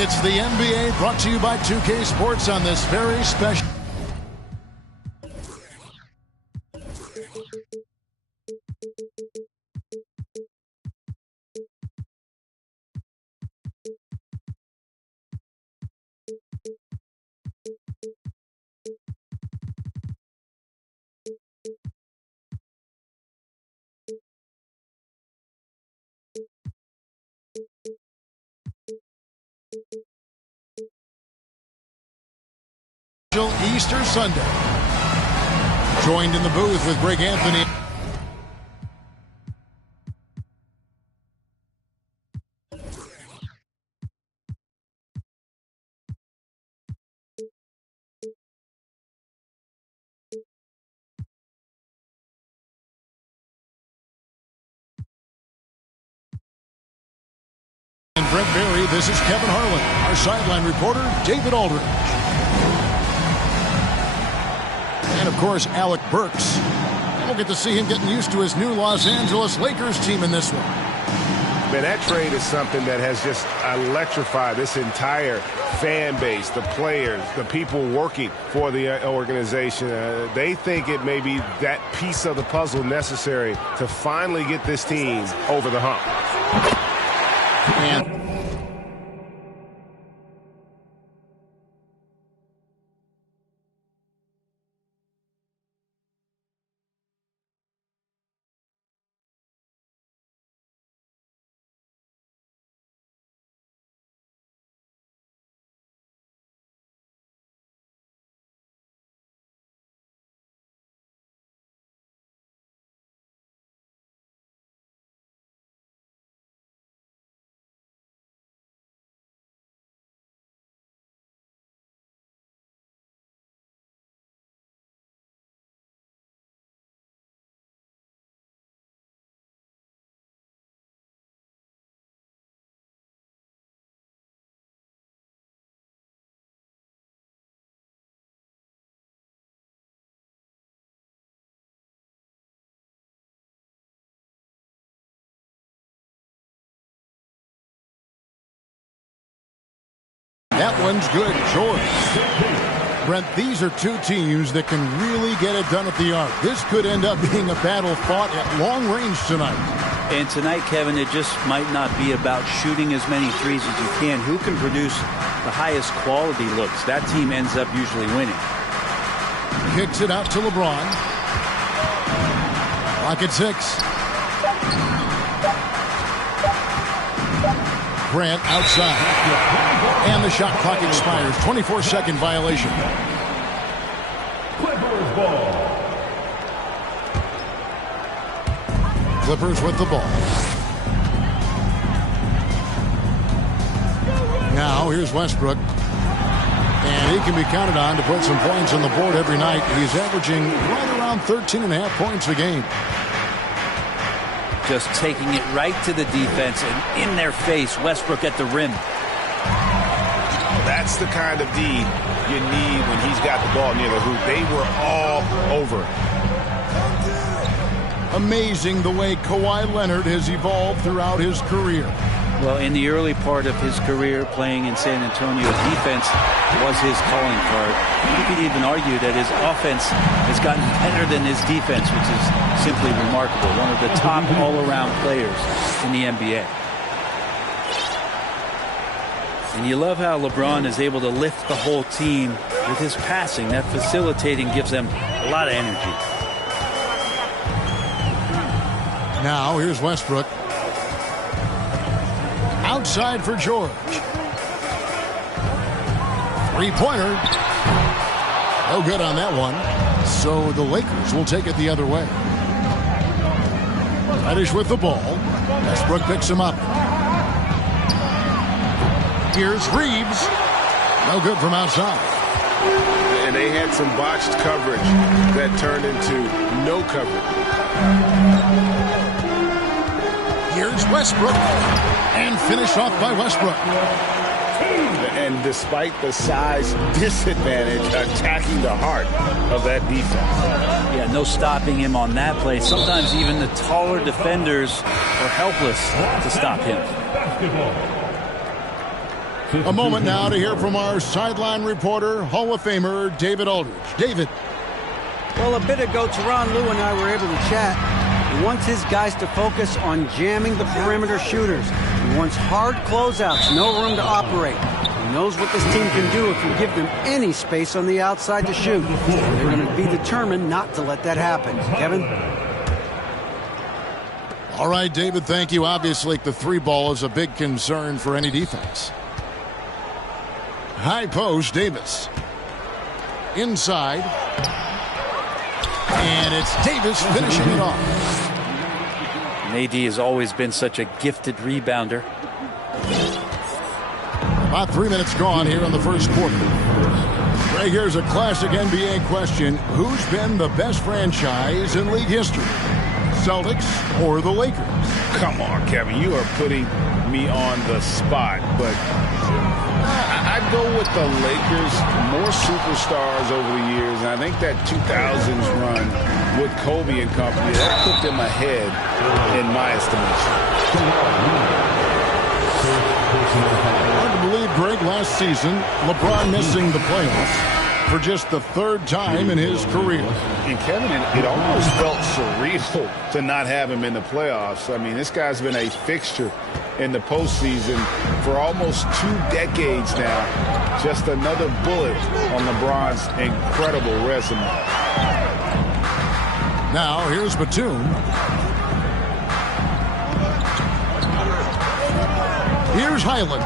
It's the NBA brought to you by 2K Sports on this very special. Easter Sunday. Joined in the booth with Greg Anthony. And Brent Barry, this is Kevin Harlan. Our sideline reporter, David Aldridge. And, of course, Alec Burks. And we'll get to see him getting used to his new Los Angeles Lakers team in this one. Man, that trade is something that has just electrified this entire fan base, the players, the people working for the organization. They think it may be that piece of the puzzle necessary to finally get this team over the hump. And that one's good, George. Brent, these are two teams that can really get it done at the arc. This could end up being a battle fought at long range tonight. And tonight, Kevin, it just might not be about shooting as many threes as you can. Who can produce the highest quality looks? That team ends up usually winning. Kicks it out to LeBron. Clock at 6. Grant outside. And the shot clock expires. 24-second violation. Clippers ball. Clippers with the ball. Now here's Westbrook. And he can be counted on to put some points on the board every night. He's averaging right around 13.5 points a game. Just taking it right to the defense and in their face. Westbrook at the rim. That's the kind of D you need when he's got the ball near the hoop. They were all over it. Amazing the way Kawhi Leonard has evolved throughout his career. Well, in the early part of his career playing in San Antonio, defense was his calling card. You could even argue that his offense has gotten better than his defense, which is simply remarkable. One of the top all-around players in the NBA. And you love how LeBron is able to lift the whole team with his passing. That facilitating gives them a lot of energy. Now here's Westbrook. Outside for George. Three-pointer. No good on that one. So the Lakers will take it the other way. Reddish with the ball. Westbrook picks him up. Here's Reeves. No good from outside. And they had some botched coverage that turned into no coverage. Here's Westbrook. And finished off by Westbrook. And despite the size disadvantage, attacking the heart of that defense. Yeah, no stopping him on that play. Sometimes even the taller defenders are helpless to stop him. A moment now to hear from our sideline reporter, Hall of Famer David Aldridge. David. Well, a bit ago, Tyronn Lue and I were able to chat. He wants his guys to focus on jamming the perimeter shooters. He wants hard closeouts, no room to operate. He knows what this team can do if you give them any space on the outside to shoot. They're going to be determined not to let that happen. Kevin? All right, David, thank you. Obviously, the three ball is a big concern for any defense. High post, Davis. Inside. And it's Davis finishing it off. AD has always been such a gifted rebounder. About 3 minutes gone here in the first quarter. Right, here's a classic NBA question. Who's been the best franchise in league history? Celtics or the Lakers? Come on, Kevin. You are putting me on the spot, but I'd go with the Lakers. More superstars over the years, and I think that 2000s run with Kobe and company, that put them ahead in my estimation. Hard to believe, Greg, last season, LeBron missing the playoffs for just the third time in his career. And Kevin, it almost felt surreal to not have him in the playoffs. I mean, this guy's been a fixture in the postseason for almost 2 decades now. Just another bullet on LeBron's incredible resume. Now, here's Batum. Here's Highland.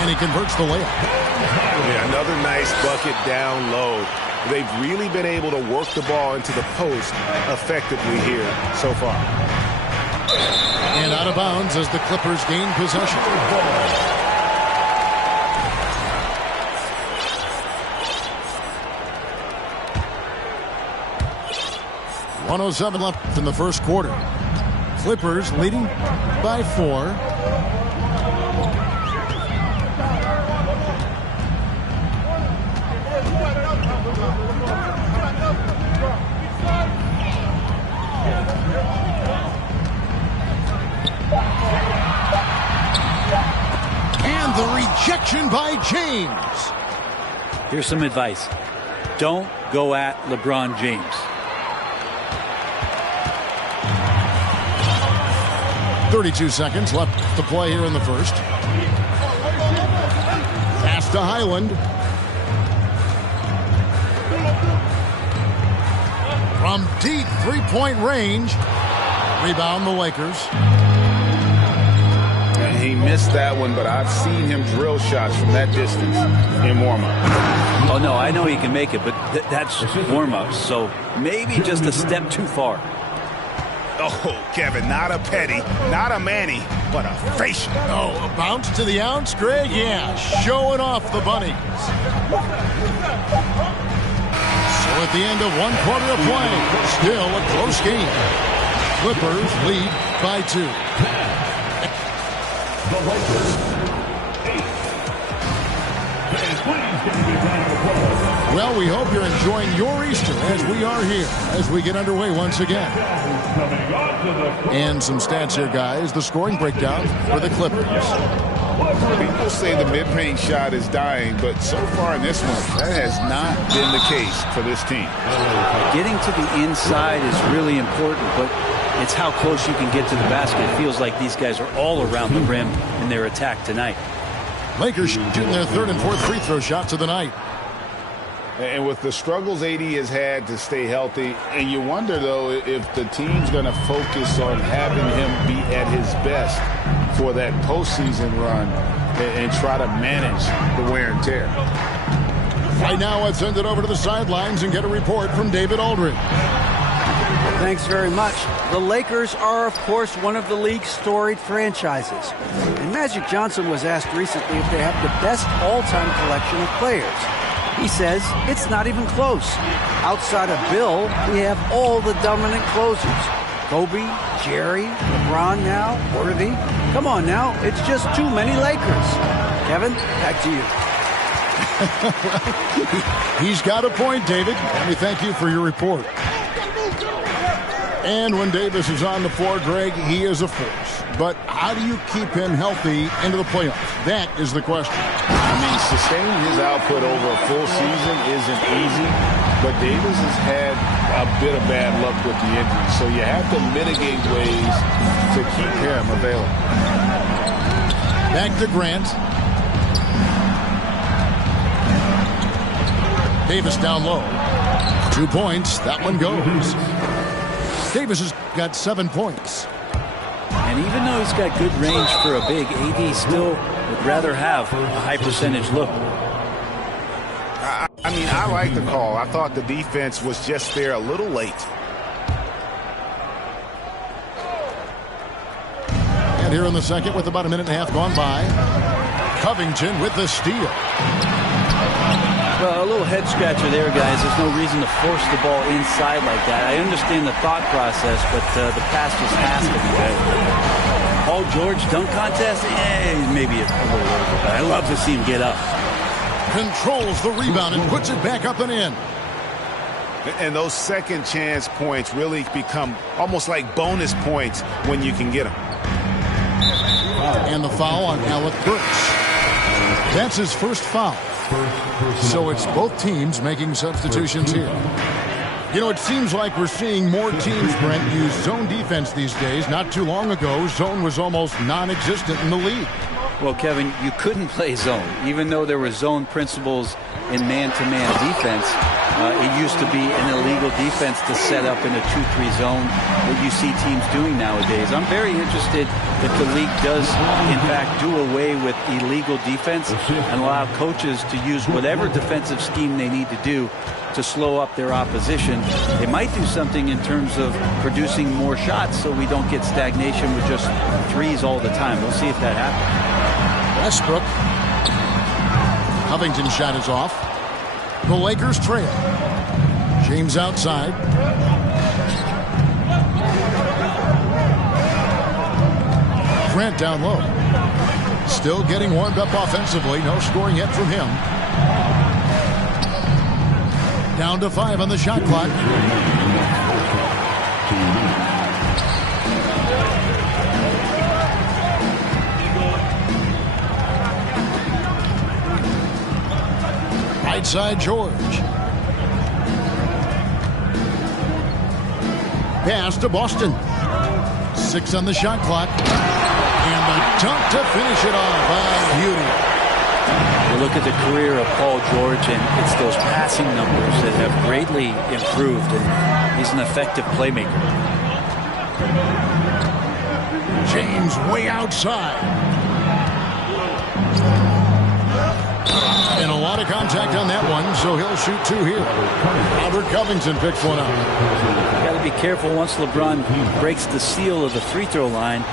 And he converts the layup. Yeah, another nice bucket down low. They've really been able to work the ball into the post effectively here so far. And out of bounds as the Clippers gain possession. .107 left in the first quarter. Clippers leading by 4. And the rejection by James. Here's some advice. Don't go at LeBron James. .32 seconds left to play here in the first. Pass to Highland. From deep three-point range. Rebound the Lakers. And he missed that one, but I've seen him drill shots from that distance in warm-up. Oh, no, I know he can make it, but that's warm-ups, so maybe just a step too far. Oh, Kevin, not a Petty, not a Manny, but a facial. Oh, a bounce to the ounce, Greg? Yeah, showing off the bunnies. So at the end of 1 quarter of play, still a close game. Clippers lead by 2. The Lakers, 8. Well, we hope you're enjoying your Easter as we are here, as we get underway once again. And some stats here, guys. The scoring breakdown for the Clippers. People say the mid-range shot is dying, but so far in this one, that has not been the case for this team. Getting to the inside is really important, but it's how close you can get to the basket. It feels like these guys are all around the rim in their attack tonight. Lakers shooting their 3rd and 4th free throw shots of the night. And with the struggles AD has had to stay healthy, and you wonder, though, if the team's going to focus on having him be at his best for that postseason run and try to manage the wear and tear. Right now, let's send it over to the sidelines and get a report from David Aldridge. Thanks very much. The Lakers are, of course, one of the league's storied franchises. And Magic Johnson was asked recently if they have the best all-time collection of players. He says it's not even close. Outside of Bill, we have all the dominant closers. Kobe, Jerry, LeBron now, Worthy. Come on now, it's just too many Lakers. Kevin, back to you. He's got a point, David, and we thank you for your report. And when Davis is on the floor, Greg, he is a force. But how do you keep him healthy into the playoffs? That is the question. I mean, sustaining his output over a full season isn't easy, but Davis has had a bit of bad luck with the injury, so you have to mitigate ways to keep him available. Back to Grant. Davis down low. 2 points. That one goes. Davis has got 7 points. And even though he's got good range for a big, AD still would rather have a high percentage look. I mean, I like the call. I thought the defense was just there a little late. And here in the second, with about a minute and a half gone by, Covington with the steal. Well, a little head scratcher there, guys. There's no reason to force the ball inside like that. I understand the thought process, but the pass just has to be good. Paul George dunk contest? Maybe a little over, but I love to see him get up. Controls the rebound and puts it back up and in. And those second chance points really become almost like bonus points when you can get them. And the foul on Alec Burks. That's his first foul. So it's both teams making substitutions here. You know, it seems like we're seeing more teams, Brent, use zone defense these days. Not too long ago, zone was almost non-existent in the league. Well, Kevin, you couldn't play zone. Even though there were zone principles in man-to-man defense, it used to be an illegal defense to set up in a 2-3 zone that you see teams doing nowadays. I'm very interested if the league does, in fact, do away with illegal defense and allow coaches to use whatever defensive scheme they need to do to slow up their opposition. They might do something in terms of producing more shots so we don't get stagnation with just threes all the time. We'll see if that happens. Westbrook. Covington's shot is off. The Lakers trail. James outside. Grant down low. Still getting warmed up offensively. No scoring yet from him. Down to 5 on the shot clock. Right side, George. Pass to Boston. 6 on the shot clock. And the dunk to finish it off. Beauty. You look at the career of Paul George, and it's those passing numbers that have greatly improved, and he's an effective playmaker. James way outside. And a lot of contact on that one, so he'll shoot 2 here. Robert Covington picks one up. You got to be careful once LeBron breaks the seal of the free throw line.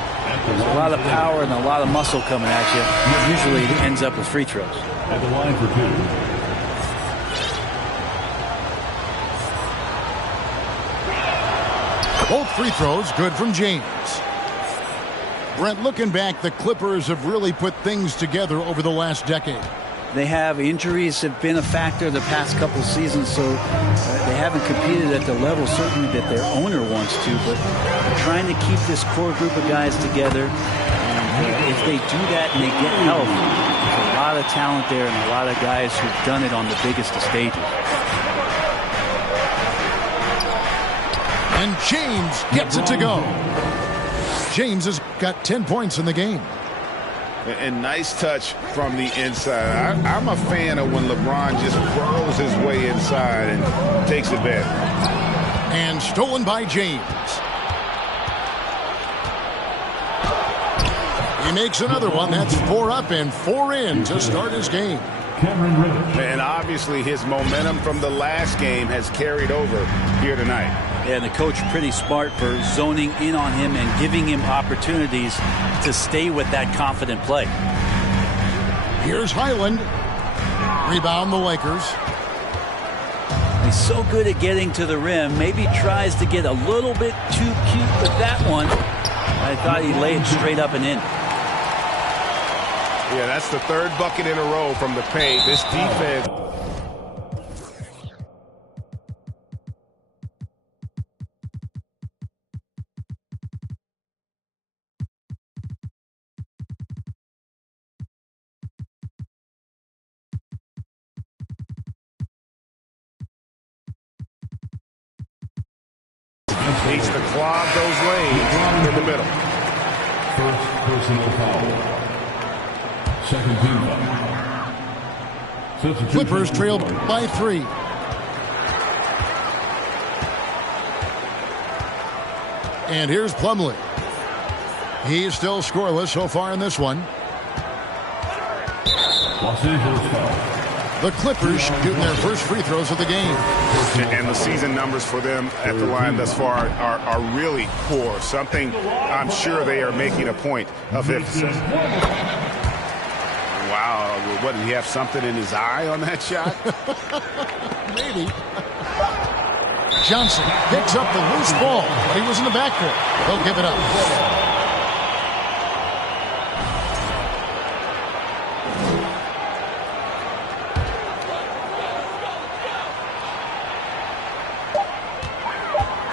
There's a lot of power and a lot of muscle coming at you. Usually it ends up with free throws. At the line for 2. Both free throws good from James. Brent, looking back, the Clippers have really put things together over the last decade. They have. Injuries have been a factor the past couple seasons, so they haven't competed at the level certainly that their owner wants to, but they're trying to keep this core group of guys together. And if they do that and they get help, there's a lot of talent there and a lot of guys who've done it on the biggest of stages. And James gets it to go. James has got 10 points in the game. And nice touch from the inside. I'm a fan of when LeBron just burrows his way inside and takes advantage. And stolen by James. He makes another one. That's 4 up and 4 in to start his game. And obviously his momentum from the last game has carried over here tonight. Yeah, and the coach pretty smart for zoning in on him and giving him opportunities to stay with that confident play. Here's Highland. Rebound the Lakers. He's so good at getting to the rim. Maybe tries to get a little bit too cute with that one. I thought he laid it straight up and in. Yeah, that's the 3rd bucket in a row from the paint. This defense to clog those lanes in the middle. First personal foul. Second team foul. Clippers trailed by 3. And here's Plumlee. He's still scoreless so far in this one. Los Angeles foul. The Clippers shooting their first free throws of the game. And the season numbers for them at the line thus far are really poor. Something I'm sure they are making a point of emphasis. Wow, what, did he have something in his eye on that shot? Maybe. Johnson picks up the loose ball, but he was in the backcourt. They'll give it up.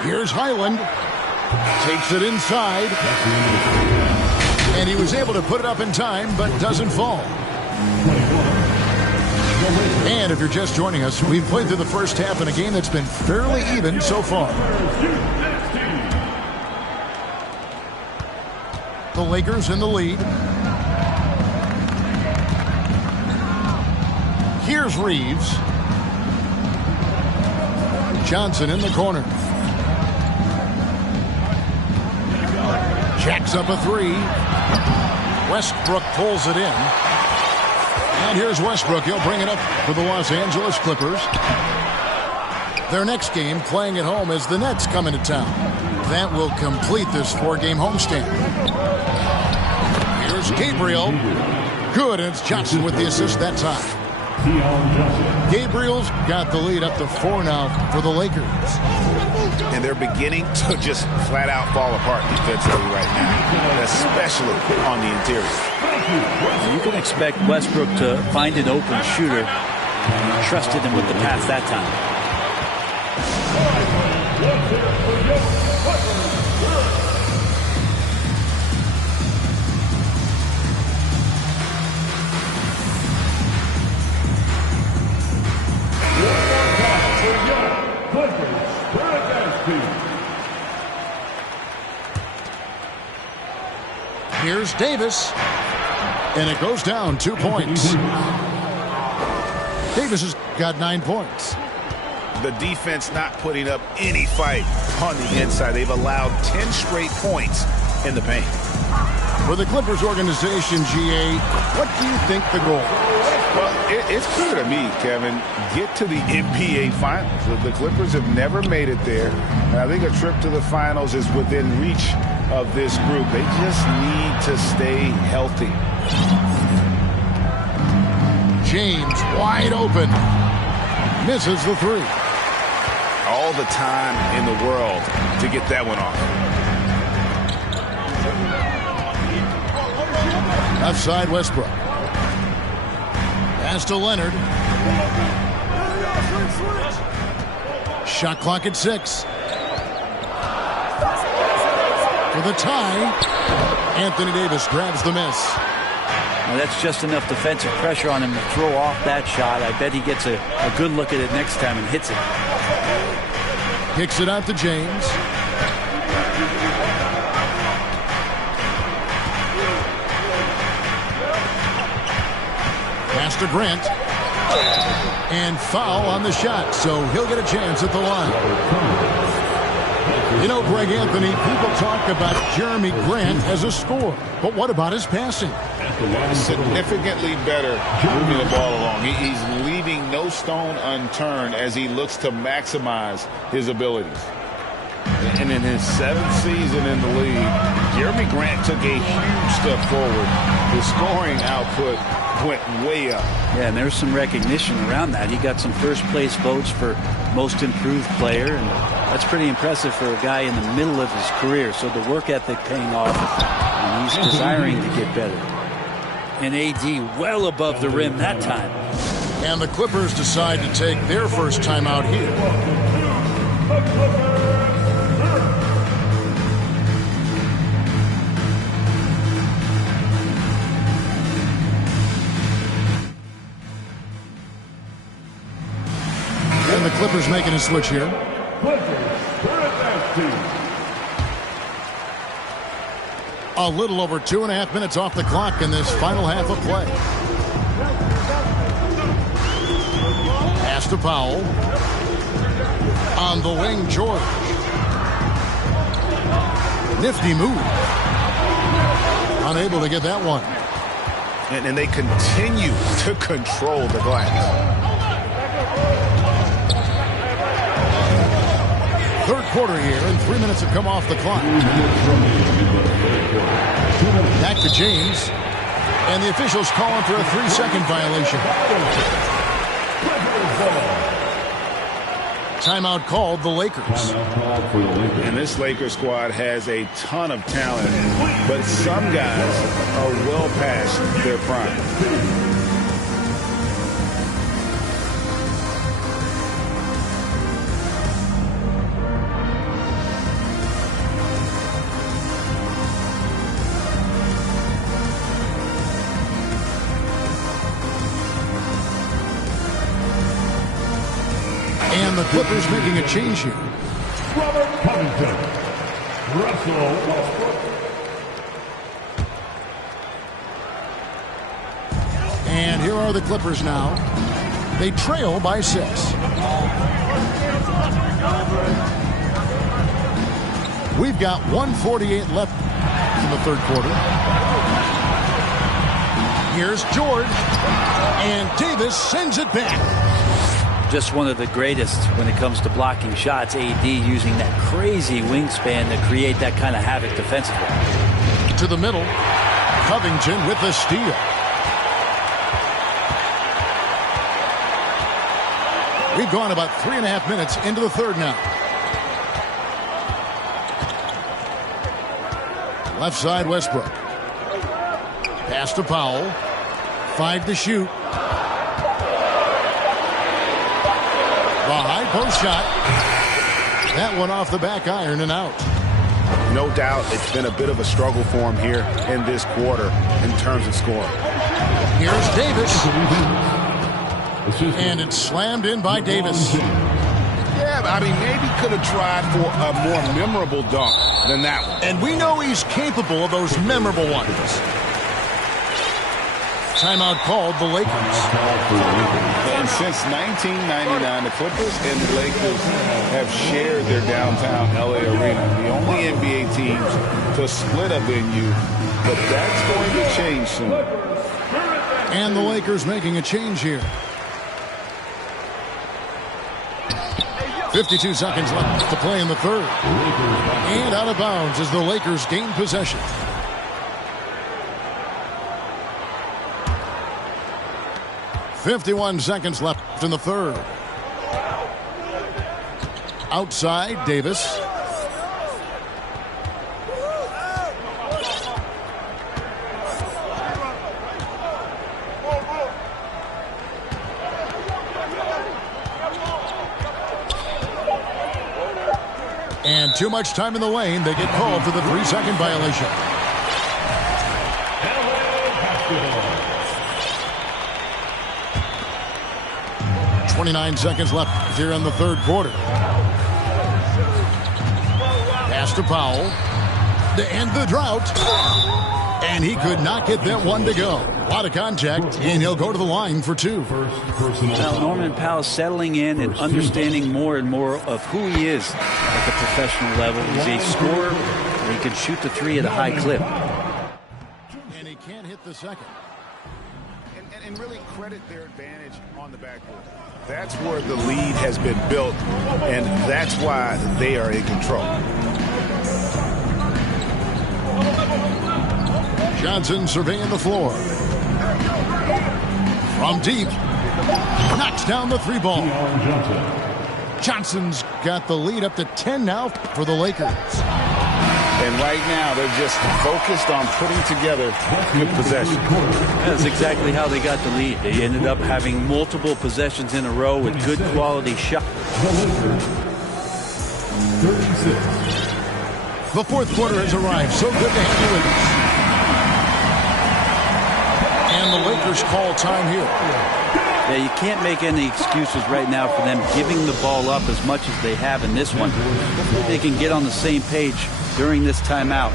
Here's Highland. Takes it inside. And he was able to put it up in time, but doesn't fall. And if you're just joining us, we've played through the first half in a game that's been fairly even so far. The Lakers in the lead. Here's Reeves. Johnson in the corner. Jacks up a 3. Westbrook pulls it in. And here's Westbrook. He'll bring it up for the Los Angeles Clippers. Their next game playing at home as the Nets come into town. That will complete this 4-game homestand. Here's Gabriel. Good, and it's Johnson with the assist that time. Gabriel's got the lead up to 4 now for the Lakers. And they're beginning to just flat out fall apart defensively right now, especially on the interior. You can expect Westbrook to find an open shooter, and he trusted him with the pass that time. Here's Davis. And it goes down 2 points. Davis has got 9 points. The defense not putting up any fight on the inside. They've allowed 10 straight points in the paint. For the Clippers organization, GA, what do you think the goal is? Well, it's clear to me, Kevin, get to the NBA Finals. The Clippers have never made it there. And I think a trip to the Finals is within reach of this group. They just need to stay healthy. James wide open. Misses the 3. All the time in the world to get that one off. Outside Westbrook. Pass to Leonard. Shot clock at 6. For the tie, Anthony Davis grabs the miss. Now that's just enough defensive pressure on him to throw off that shot. I bet he gets a good look at it next time and hits it. Kicks it out to James. Pass to Grant. And foul on the shot, so he'll get a chance at the line. You know, Greg Anthony, people talk about Jeremy Grant as a scorer, but what about his passing? Significantly better moving the ball along. He's leaving no stone unturned as he looks to maximize his abilities. And in his 7th season in the league, Jeremy Grant took a huge step forward. His scoring output went way up. Yeah, and there's some recognition around that. He got some first-place votes for most improved player, and that's pretty impressive for a guy in the middle of his career. So the work ethic paying off, and he's desiring to get better. And AD well above the rim that time. And the Clippers decide to take their first time out here. And the Clippers making a switch here. A little over 2.5 minutes off the clock in this final half of play. Pass to Powell. On the wing, George. Nifty move. Unable to get that one. And they continue to control the glass. Third quarter here, and 3 minutes have come off the clock. Back to James. And the officials calling for a 3-second violation. Timeout called the Lakers. And this Lakers squad has a ton of talent, but some guys are well past their prime. And the Clippers making a change here. Robert Covington. Russell Westbrook. And here are the Clippers now. They trail by 6. We've got 1:48 left in the third quarter. Here's George. And Davis sends it back. Just one of the greatest when it comes to blocking shots. AD using that crazy wingspan to create that kind of havoc defensively. To the middle. Covington with the steal. We've gone about 3.5 minutes into the third now. Left side, Westbrook. Pass to Powell. 5 to shoot. The high post shot. That one off the back iron and out. No doubt it's been a bit of a struggle for him here in this quarter in terms of scoring. Here's Davis. And it's slammed in by Davis. Yeah, I mean, maybe could have tried for a more memorable dunk than that one. And we know he's capable of those memorable ones. Timeout called the Lakers. And since 1999, the Clippers and the Lakers have shared their downtown LA arena. The only NBA teams to split a venue, but that's going to change soon. And the Lakers making a change here. 52 seconds left to play in the third. And out of bounds as the Lakers gain possession. .51 seconds left in the third. Outside, Davis. And too much time in the lane. They get called for the 3-second violation. 29 seconds left here in the third quarter. Pass to Powell to end the drought. And he could not get that one to go. A lot of contact, and he'll go to the line for 2. Now, Norman Powell settling in and understanding more and more of who he is at the professional level. He's a scorer, and he can shoot the 3 at a high clip. And he can't hit the second. And really credit their advantage on the backboard. That's where the lead has been built, and that's why they are in control. Johnson surveying the floor. From deep. Knocks down the 3 ball. Johnson's got the lead up to 10 now for the Lakers. And right now, they're just focused on putting together good possession. That's exactly how they got the lead. They ended up having multiple possessions in a row with good quality shots. The fourth quarter has arrived. So good to have the Lakers. And the Lakers call time here. Yeah, you can't make any excuses right now for them giving the ball up as much as they have in this one. Hopefully they can get on the same page during this timeout.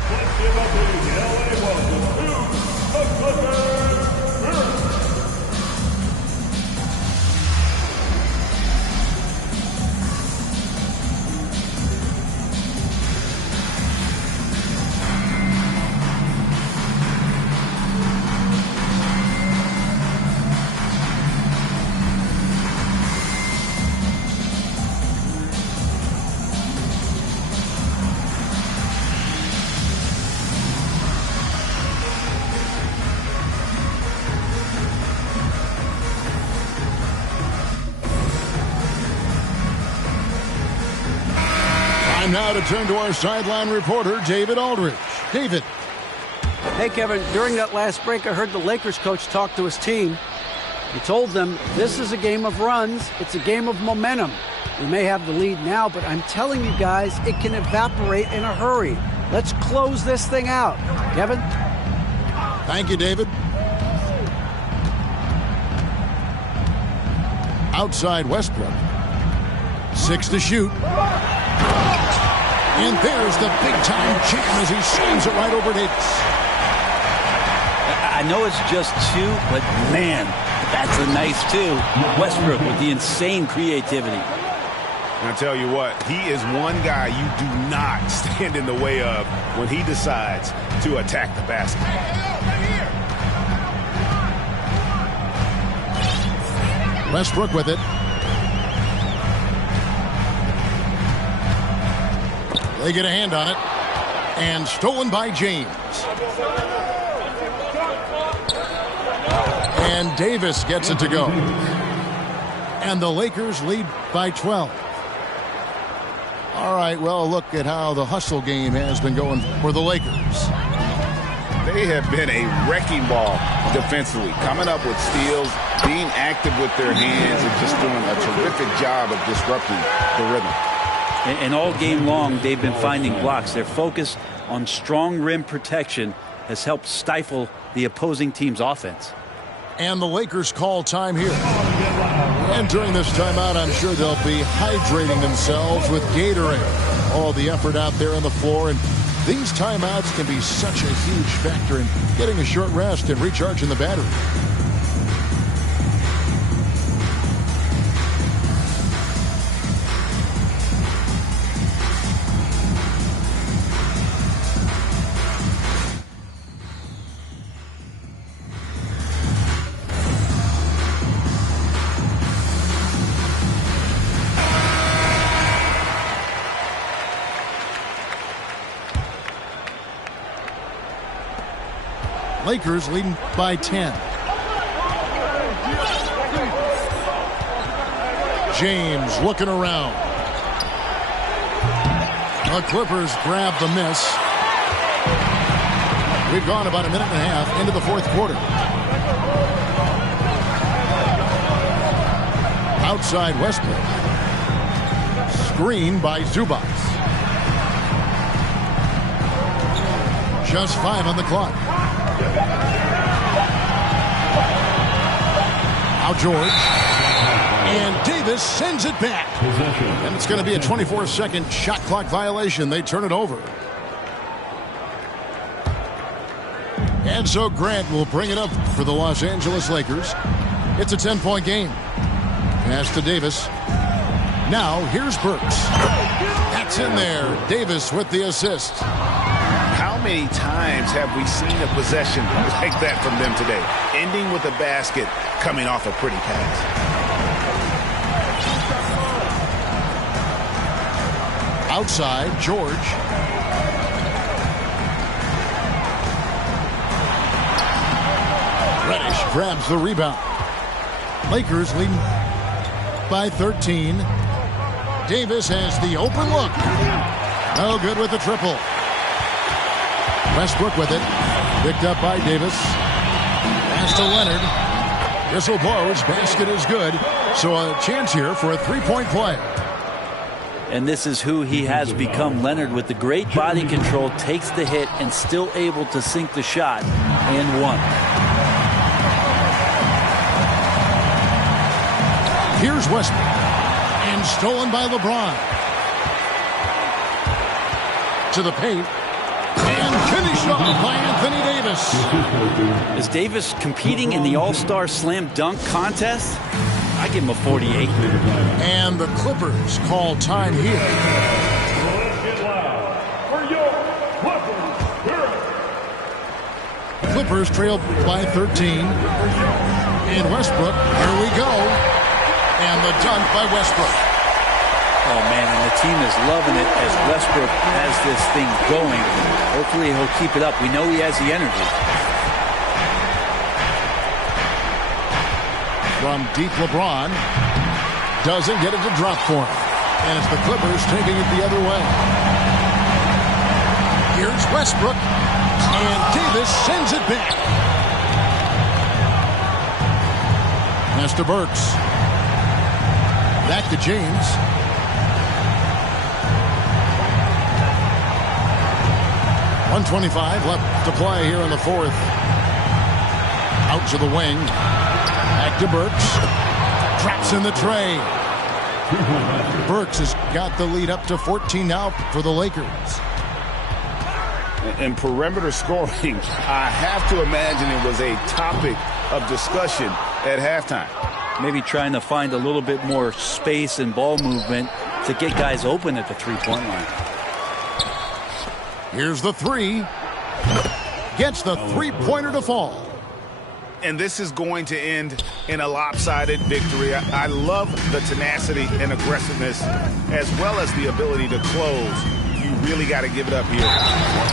Now to turn to our sideline reporter, David Aldridge. David. Hey, Kevin, during that last break, I heard the Lakers coach talk to his team. He told them, this is a game of runs. It's a game of momentum. We may have the lead now, but I'm telling you guys, it can evaporate in a hurry. Let's close this thing out. Kevin? Thank you, David. Outside Westbrook. 6 to shoot. And there's the big-time jam as he slams it right over Davis. I know it's just 2, but man, that's a nice 2. Westbrook with the insane creativity. And I tell you what, he is one guy you do not stand in the way of when he decides to attack the basket. Westbrook with it. They get a hand on it. And stolen by James. And Davis gets it to go. And the Lakers lead by 12. All right, well, look at how the hustle game has been going for the Lakers. They have been a wrecking ball defensively, coming up with steals, being active with their hands, and just doing a terrific job of disrupting the rhythm. And all game long, they've been finding blocks. Their focus on strong rim protection has helped stifle the opposing team's offense. And the Lakers call time here. And during this timeout, I'm sure they'll be hydrating themselves with Gatorade. All the effort out there on the floor. And these timeouts can be such a huge factor in getting a short rest and recharging the battery. Lakers leading by 10. James looking around. The Clippers grab the miss. We've gone about a minute and a half into the fourth quarter. Outside Westbrook. Screen by Zubac. Just 5 on the clock. Now George. And Davis sends it back. And it's going to be a 24-second shot clock violation. They turn it over. And so Grant will bring it up for the Los Angeles Lakers. It's a 10-point game. Pass to Davis. Now here's Burks. That's in there. Davis with the assist. How many times have we seen a possession like that from them today? Ending with a basket, coming off a pretty pass. Outside, George. Reddish grabs the rebound. Lakers leading by 13. Davis has the open look. No good with the triple. Westbrook with it. Picked up by Davis. Pass to Leonard. Whistle blows. Basket is good. So a chance here for a three-point play. And this is who he has become. Leonard with the great body control takes the hit and still able to sink the shot. And one. Here's Westbrook. And stolen by LeBron. into the paint. And finished off by Anthony Davis. Is Davis competing in the All-Star Slam Dunk contest? I give him a 48. And the Clippers call time here. Let's get loud for your Clippers. Clippers trailed by 13. And Westbrook, here we go. And the dunk by Westbrook. Oh, man, and the team is loving it as Westbrook has this thing going. Hopefully he'll keep it up. We know he has the energy. From deep, LeBron doesn't get it to drop for him. And it's the Clippers taking it the other way. Here's Westbrook. And Davis sends it back. Pass to Burks. Back to James. .125 left to play here in the fourth. Out to the wing. Back to Burks. Traps in the tray. Burks has got the lead up to 14 now for the Lakers. And perimeter scoring, I have to imagine it was a topic of discussion at halftime. Maybe trying to find a little bit more space and ball movement to get guys open at the three-point line. Here's the three. Gets the three-pointer to fall. And this is going to end in a lopsided victory. I love the tenacity and aggressiveness as well as the ability to close. You really got to give it up here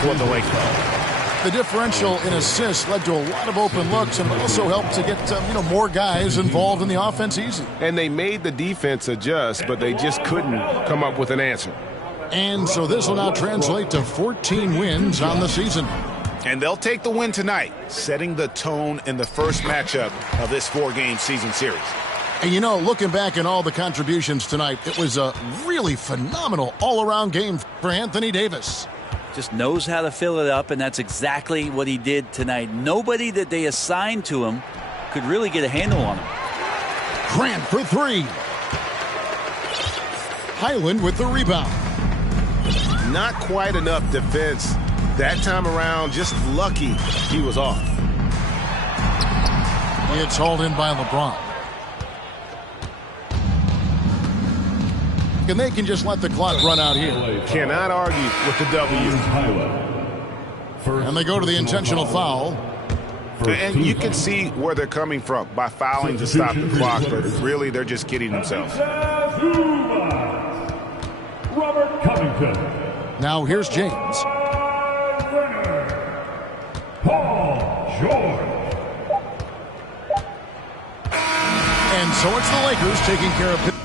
for the Lakers. The differential in assists led to a lot of open looks and also helped to get more guys involved in the offense easy. And they made the defense adjust, but they just couldn't come up with an answer. And so this will now translate to 14 wins on the season. And they'll take the win tonight, setting the tone in the first matchup of this four-game season series. And looking back at all the contributions tonight, it was a really phenomenal all-around game for Anthony Davis. Just knows how to fill it up, and that's exactly what he did tonight. Nobody that they assigned to him could really get a handle on him. Grant for three. Highland with the rebound. Not quite enough defense that time around. Just lucky he was off. It's hauled in by LeBron. And they can just let the clock run out here. Cannot argue with the W. And they go to the intentional foul. And you can see where they're coming from by fouling to stop the clock, but really they're just kidding themselves. Robert Covington. Now here's James. Paul George. And so it's the Lakers taking care of